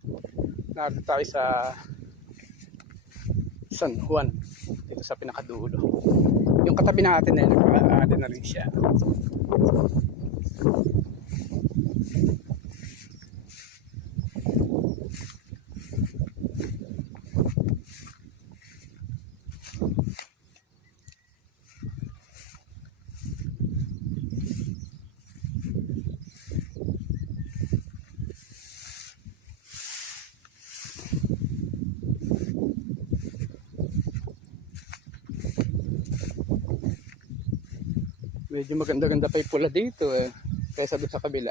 Narito tayo sa San Juan, dito sa pinakadulo. Yung katabi natin na yun, nagpa-add na rin siya. Medyo maganda-ganda pa yung pula dito kaysa doon sa kabila.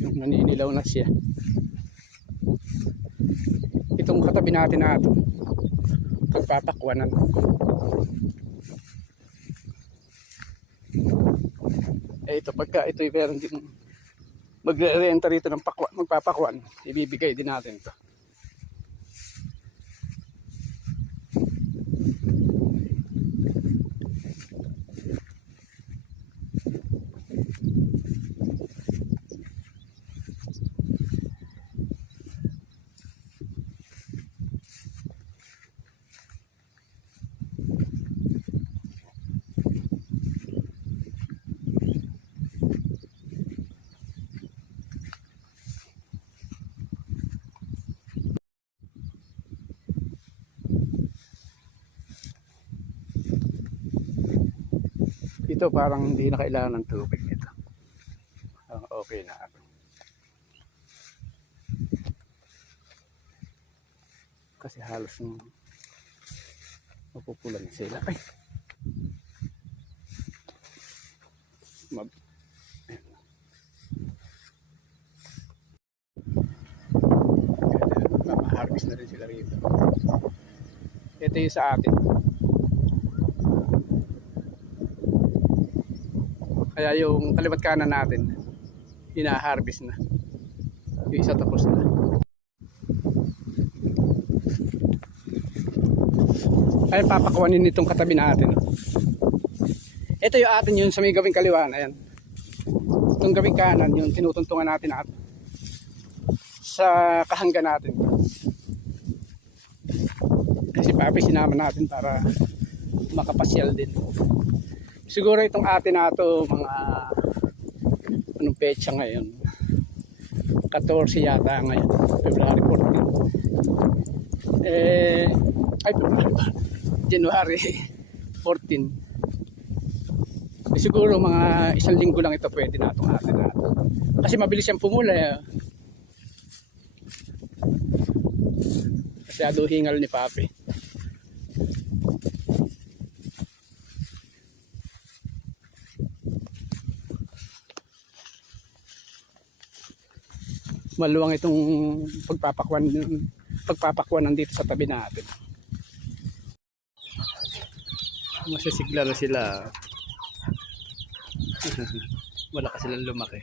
Yung naninilaw na siya. Itong katabi natin na ito, pagpapakwanan. Ito pagka ito meron din magre-renta rito ng magpapakwan, ibibigay din natin ito. Ito parang hindi na kailangan ng tubig nito. Okay na. Kasi halos mapupulan sila. Ay. Mama-harvest na rin sila rito. Ito yung sa atin. Kaya yung kaliwat kanan natin, hina-harvest na. Yung isa tapos na. Ay papakawanin itong katabi natin. Ito yung atin yun sa may gawing kaliwa na yan. Itong gawing kanan yung tinutuntungan natin sa kahangga natin. Kasi papi sinama natin para makapasyal din. Siguro itong atin na ito mga anong petsa ngayon? 14 yata ngayon, February 14. January 14. Siguro mga isang linggo lang ito pwede na itong atin na ito. Kasi mabilis siyang pumula. Masyado hingal ni papi. Maluwang itong pagpapakwan nandito sa tabi natin. Masisigla na sila. Malakas silang lumaki.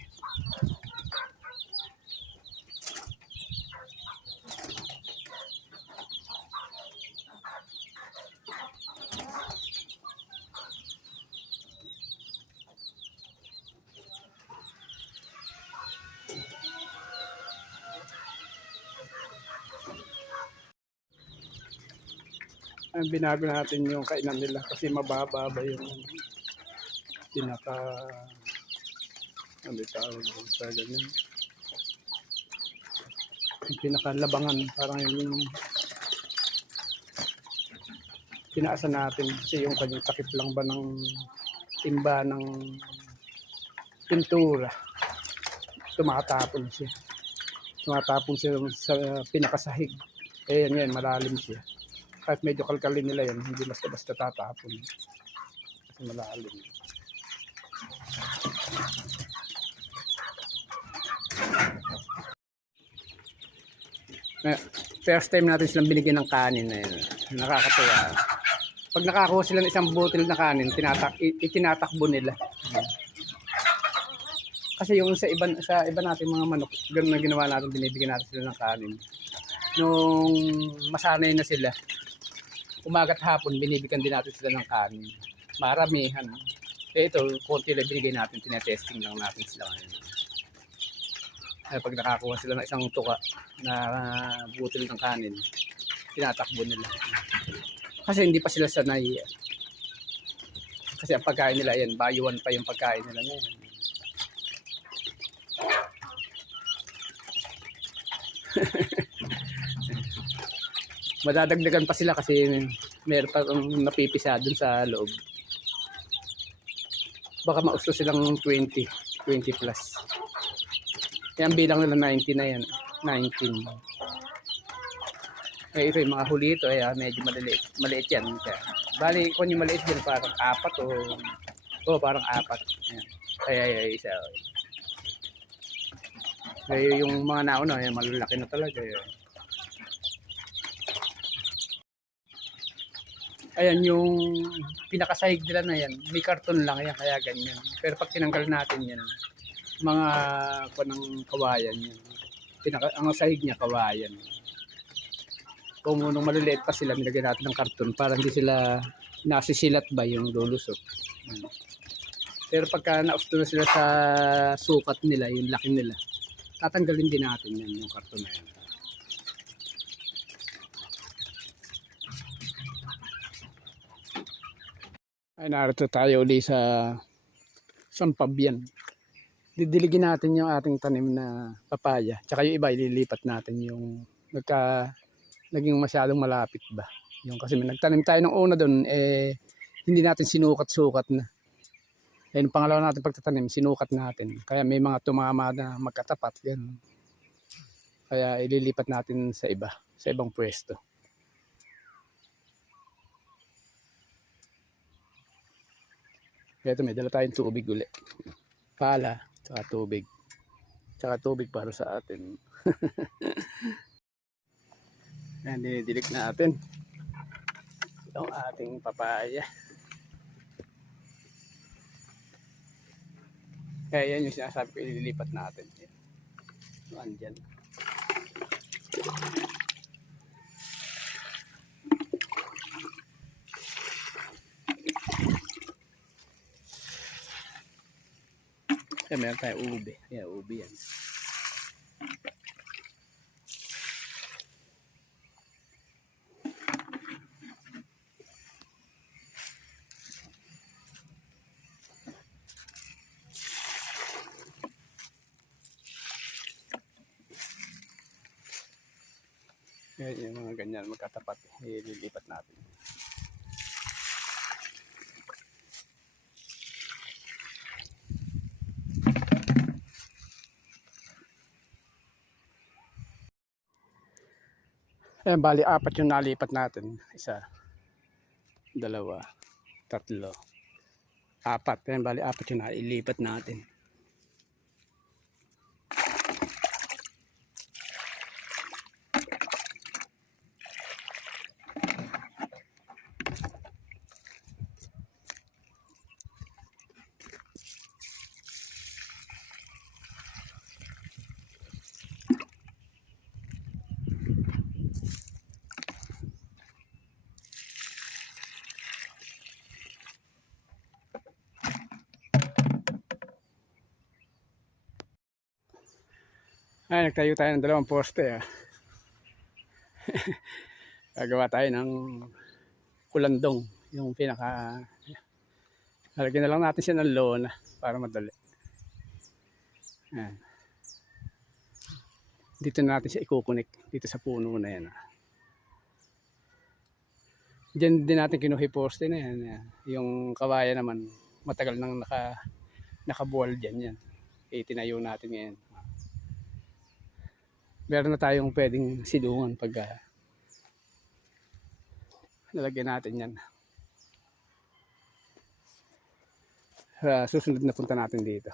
Ang binago natin yung kainan nila kasi mababa ba yung pinaka ano tawag sa ganyan, yung pinakalabangan, parang yung pinaasa natin kasi yung kanyang takip lang ba ng timba ng pintura, tumatapon siya sa pinakasahig. Yan malalim siya. Kahit medyo kalkalin nila yan, hindi basta-basta tatapon. Kasi malalim. First time natin silang binigyan ng kanin na yun. Nakakatuwa. Pag nakakuha sila ng isang butil na kanin, itinatakbo nila. Kasi yung sa iba natin mga manok, ganun na ginawa natin, binibigyan natin sila ng kanin. Nung masanay na sila, umaga't hapon, binibigyan din natin sila ng kanin. Maramihan. Ito, konti lang binigay natin, tinetesting lang natin sila ngayon. Pag nakakuha sila ng isang tuka na butil ng kanin, tinatakbo nila. Kasi hindi pa sila sanay. Kasi ang pagkain nila yan, bayuan pa yung pagkain nila ngayon. Madadagdagan pa sila kasi meron pa napipisa dun sa loob. Baka mausto silang 20 plus. Kaya ang bilang nila 90 na yan. 19. Kaya ito yung mga huli ito, medyo maliit. Maliit yan. Bali, kung yung maliit din, parang 4 o parang 4. Ayan. Kaya isa. Kaya yung mga nauna, malalaki na talaga. Ayan yung pinakasahig nila na yan. May karton lang yan, kaya ganyan. Pero pag tinanggal natin yan, mga panang kawayan yan. Ang sahig niya kawayan. Kung nung maliliit pa sila, nilagyan natin ng karton para hindi sila nasisilat ba yung lulusot. Pero pagka nausto na sila sa sukat nila, yung laki nila, tatanggalin din natin yan, yung karton na yan. Ay, narito tayo uli sa Sampabian. Didiligin natin yung ating tanim na papaya. Tsaka yung iba, ililipat natin yung naging masyadong malapit ba. Yung kasi nagtanim tayo ng una doon, hindi natin sinukat-sukat na. Yung pangalawa natin pagtatanim, sinukat natin. Kaya may mga tumama na magkatapat. Ganun. Kaya ililipat natin sa iba, sa ibang pwesto. Kaya ito, may dala tayong tubig ulit. Pala, tsaka tubig. Tsaka tubig para sa atin. Ayan, dinidilig natin yung ating papaya. Kaya yan yung sinasabi ko, ililipat natin. Ayan, dyan. Ayan, meron tayo ube. Ayan, ube yan. Ayan, yung mga ganyan magkatapat. Ililipat natin. Ayan, bali 4 yung nalipat natin. 1, 2, 3, 4. Ayan, bali 4 yung nailipat natin. Ay, nagtayo tayo ng 2 poste. Gagawa tayo ng kulandong. Yung pinaka... Halagyan na lang natin siya ng lona para madali. Ayan. Dito na natin siya ikukunik. Dito sa puno na yan. Diyan din natin kinuha yung poste na yan. Yung kawayan naman, matagal nang nakabuwal dyan yan. Itinayo natin ngayon. Meron na tayong pwedeng silungan pag nalagyan natin yan. Susunod na punta natin dito.